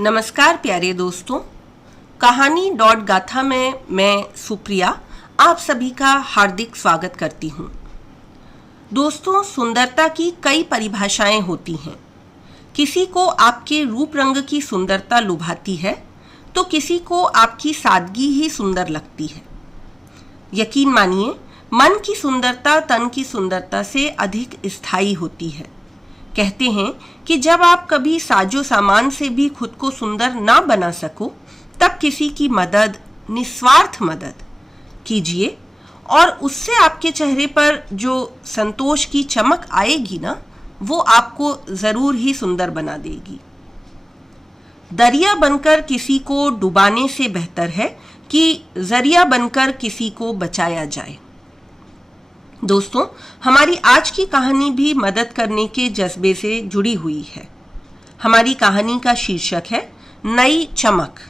नमस्कार प्यारे दोस्तों, कहानी डॉट गाथा में मैं सुप्रिया आप सभी का हार्दिक स्वागत करती हूँ। दोस्तों, सुंदरता की कई परिभाषाएं होती हैं। किसी को आपके रूप रंग की सुंदरता लुभाती है तो किसी को आपकी सादगी ही सुंदर लगती है। यकीन मानिए, मन की सुंदरता तन की सुंदरता से अधिक स्थायी होती है। कहते हैं कि जब आप कभी साजो सामान से भी खुद को सुंदर ना बना सको, तब किसी की मदद, निस्वार्थ मदद कीजिए और उससे आपके चेहरे पर जो संतोष की चमक आएगी ना, वो आपको जरूर ही सुंदर बना देगी। दरिया बनकर किसी को डुबाने से बेहतर है कि जरिया बनकर किसी को बचाया जाए। दोस्तों, हमारी आज की कहानी भी मदद करने के जज्बे से जुड़ी हुई है। हमारी कहानी का शीर्षक है नई चमक,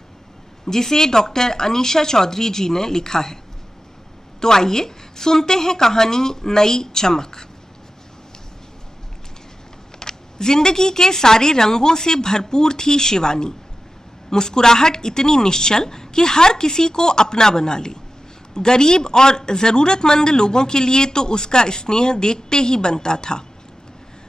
जिसे डॉक्टर अनीशा चौधरी जी ने लिखा है। तो आइए सुनते हैं कहानी नई चमक। जिंदगी के सारे रंगों से भरपूर थी शिवानी। मुस्कुराहट इतनी निश्चल कि हर किसी को अपना बना ले। गरीब और जरूरतमंद लोगों के लिए तो उसका स्नेह देखते ही बनता था।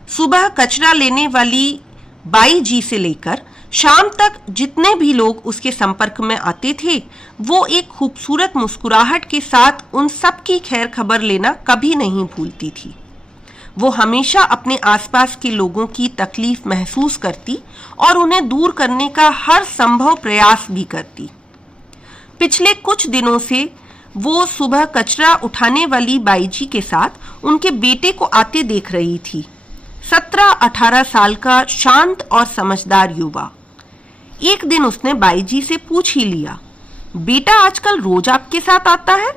सुबह कचरा लेने वाली बाई जी से लेकर शाम तक जितने भी लोग उसके संपर्क में आते थे, वो एक खूबसूरत मुस्कुराहट के साथ उन सब की खैर खबर लेना कभी नहीं भूलती थी। वो हमेशा अपने आसपास के लोगों की तकलीफ महसूस करती और उन्हें दूर करने का हर संभव प्रयास भी करती। पिछले कुछ दिनों से वो सुबह कचरा उठाने वाली बाई जी के साथ उनके बेटे को आते देख रही थी। 17-18 साल का शांत और समझदार युवा। एक दिन उसने बाई जी से पूछ ही लिया, बेटा आजकल रोज आपके साथ आता है,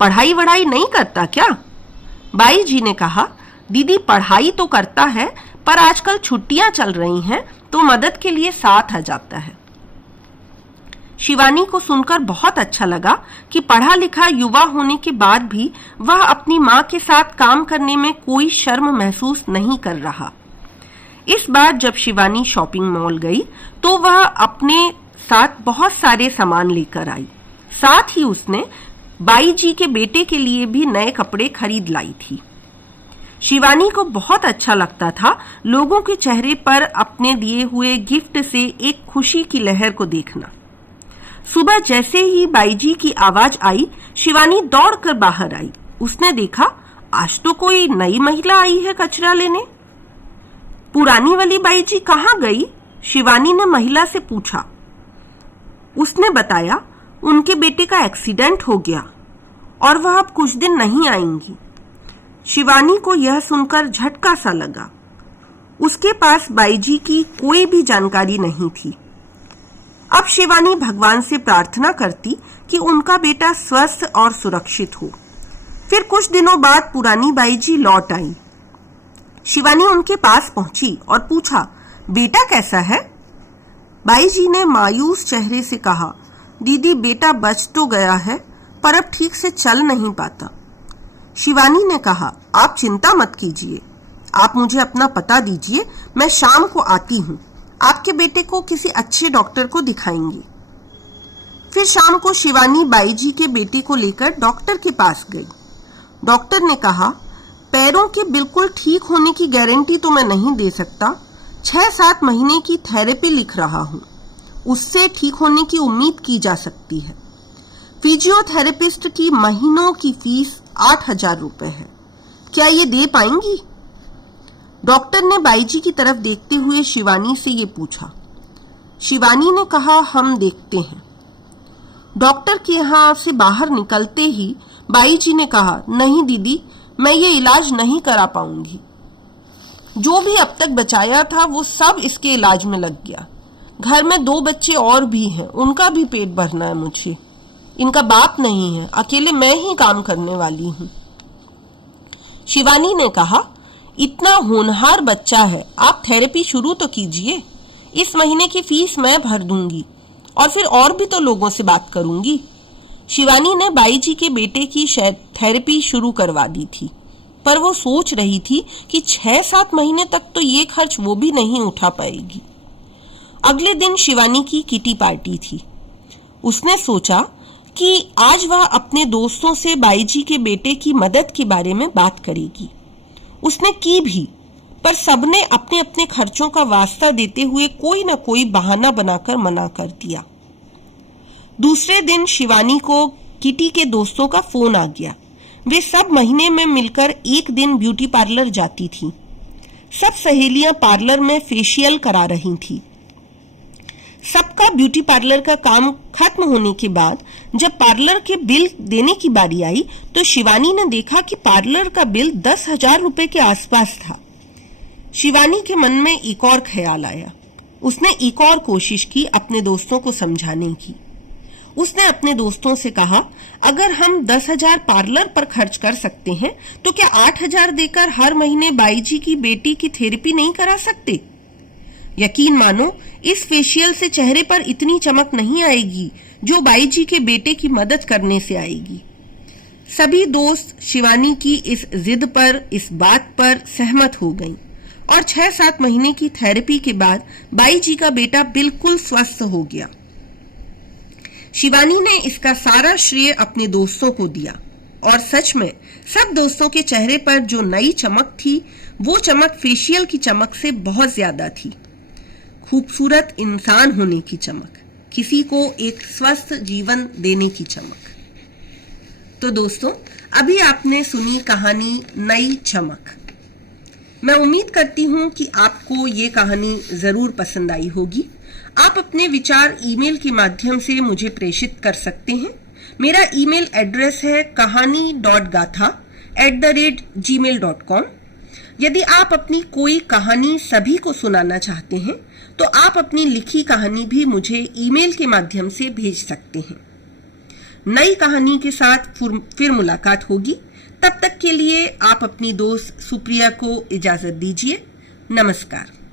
पढ़ाई वढ़ाई नहीं करता क्या? बाई जी ने कहा, दीदी पढ़ाई तो करता है, पर आजकल छुट्टियां चल रही हैं तो मदद के लिए साथ आ जाता है। शिवानी को सुनकर बहुत अच्छा लगा कि पढ़ा लिखा युवा होने के बाद भी वह अपनी माँ के साथ काम करने में कोई शर्म महसूस नहीं कर रहा। इस बार जब शिवानी शॉपिंग मॉल गई तो वह अपने साथ बहुत सारे सामान लेकर आई। साथ ही उसने बाई जी के बेटे के लिए भी नए कपड़े खरीद लाई थी। शिवानी को बहुत अच्छा लगता था लोगों के चेहरे पर अपने दिए हुए गिफ्ट से एक खुशी की लहर को देखना। सुबह जैसे ही बाई जी की आवाज आई, शिवानी दौड़कर बाहर आई। उसने देखा, आज तो कोई नई महिला आई है कचरा लेने। पुरानी वाली बाई जी कहाँ गई? शिवानी ने महिला से पूछा। उसने बताया, उनके बेटे का एक्सीडेंट हो गया और वह अब कुछ दिन नहीं आएंगी। शिवानी को यह सुनकर झटका सा लगा। उसके पास बाई जी की कोई भी जानकारी नहीं थी। अब शिवानी भगवान से प्रार्थना करती कि उनका बेटा स्वस्थ और सुरक्षित हो। फिर कुछ दिनों बाद पुरानी बाई जी लौट आई। शिवानी उनके पास पहुंची और पूछा, बेटा कैसा है? बाई जी ने मायूस चेहरे से कहा, दीदी बेटा बच तो गया है, पर अब ठीक से चल नहीं पाता। शिवानी ने कहा, आप चिंता मत कीजिए, आप मुझे अपना पता दीजिए, मैं शाम को आती हूँ। आपके बेटे को किसी अच्छे डॉक्टर को दिखाएंगे। फिर शाम को शिवानी बाई जी के बेटे को लेकर डॉक्टर के पास गई। डॉक्टर ने कहा, पैरों के बिल्कुल ठीक होने की गारंटी तो मैं नहीं दे सकता, 6-7 महीने की थेरेपी लिख रहा हूँ, उससे ठीक होने की उम्मीद की जा सकती है। फिजियोथेरेपिस्ट की महीनों की फीस 8,000 रुपए है। क्या ये दे पाएंगी? डॉक्टर ने बाई जी की तरफ देखते हुए शिवानी से ये पूछा। शिवानी ने कहा, हम देखते हैं। डॉक्टर के यहाँ से बाहर निकलते ही बाई जी ने कहा, नहीं दीदी, मैं ये इलाज नहीं करा पाऊंगी। जो भी अब तक बचाया था वो सब इसके इलाज में लग गया। घर में 2 बच्चे और भी हैं, उनका भी पेट भरना है मुझे। इनका बाप नहीं है, अकेले मैं ही काम करने वाली हूँ। शिवानी ने कहा, इतना होनहार बच्चा है, आप थेरेपी शुरू तो कीजिए। इस महीने की फीस मैं भर दूंगी और फिर और भी तो लोगों से बात करूंगी। शिवानी ने बाई जी के बेटे की थेरेपी शुरू करवा दी थी, पर वो सोच रही थी कि 6-7 महीने तक तो ये खर्च वो भी नहीं उठा पाएगी। अगले दिन शिवानी की किटी पार्टी थी। उसने सोचा कि आज वह अपने दोस्तों से बाईजी के बेटे की मदद के बारे में बात करेगी। उसने की भी, पर सबने अपने अपने खर्चों का वास्ता देते हुए कोई न कोई बहाना बनाकर मना कर दिया। दूसरे दिन शिवानी को किटी के दोस्तों का फोन आ गया। वे सब महीने में मिलकर एक दिन ब्यूटी पार्लर जाती थीं। सब सहेलियां पार्लर में फेशियल करा रही थीं। सबका ब्यूटी पार्लर का काम खत्म होने के बाद जब पार्लर के बिल देने की बारी आई तो शिवानी ने देखा कि पार्लर का बिल 10,000 रुपए के आसपास था। शिवानी के मन में एक और ख्याल आया। उसने एक और कोशिश की अपने दोस्तों को समझाने की। उसने अपने दोस्तों से कहा, अगर हम 10,000 पार्लर पर खर्च कर सकते हैं तो क्या 8,000 देकर हर महीने बाईजी की बेटी की थेरेपी नहीं करा सकते? यकीन मानो, इस फेशियल से चेहरे पर इतनी चमक नहीं आएगी जो बाईजी के बेटे की मदद करने से आएगी। सभी दोस्त शिवानी की इस जिद पर, इस बात पर सहमत हो गईं और 6-7 महीने की थेरेपी के बाद बाईजी का बेटा बिल्कुल स्वस्थ हो गया। शिवानी ने इसका सारा श्रेय अपने दोस्तों को दिया और सच में सब दोस्तों के चेहरे पर जो नई चमक थी वो चमक फेशियल की चमक से बहुत ज्यादा थी। खूबसूरत इंसान होने की चमक, किसी को एक स्वस्थ जीवन देने की चमक। तो दोस्तों, अभी आपने सुनी कहानी नई चमक। मैं उम्मीद करती हूं कि आपको ये कहानी जरूर पसंद आई होगी। आप अपने विचार ईमेल के माध्यम से मुझे प्रेषित कर सकते हैं। मेरा ईमेल एड्रेस है kahani.gatha@gmail.com। यदि आप अपनी कोई कहानी सभी को सुनाना चाहते हैं तो आप अपनी लिखी कहानी भी मुझे ईमेल के माध्यम से भेज सकते हैं। नई कहानी के साथ फिर मुलाकात होगी। तब तक के लिए आप अपनी दोस्त सुप्रिया को इजाजत दीजिए। नमस्कार।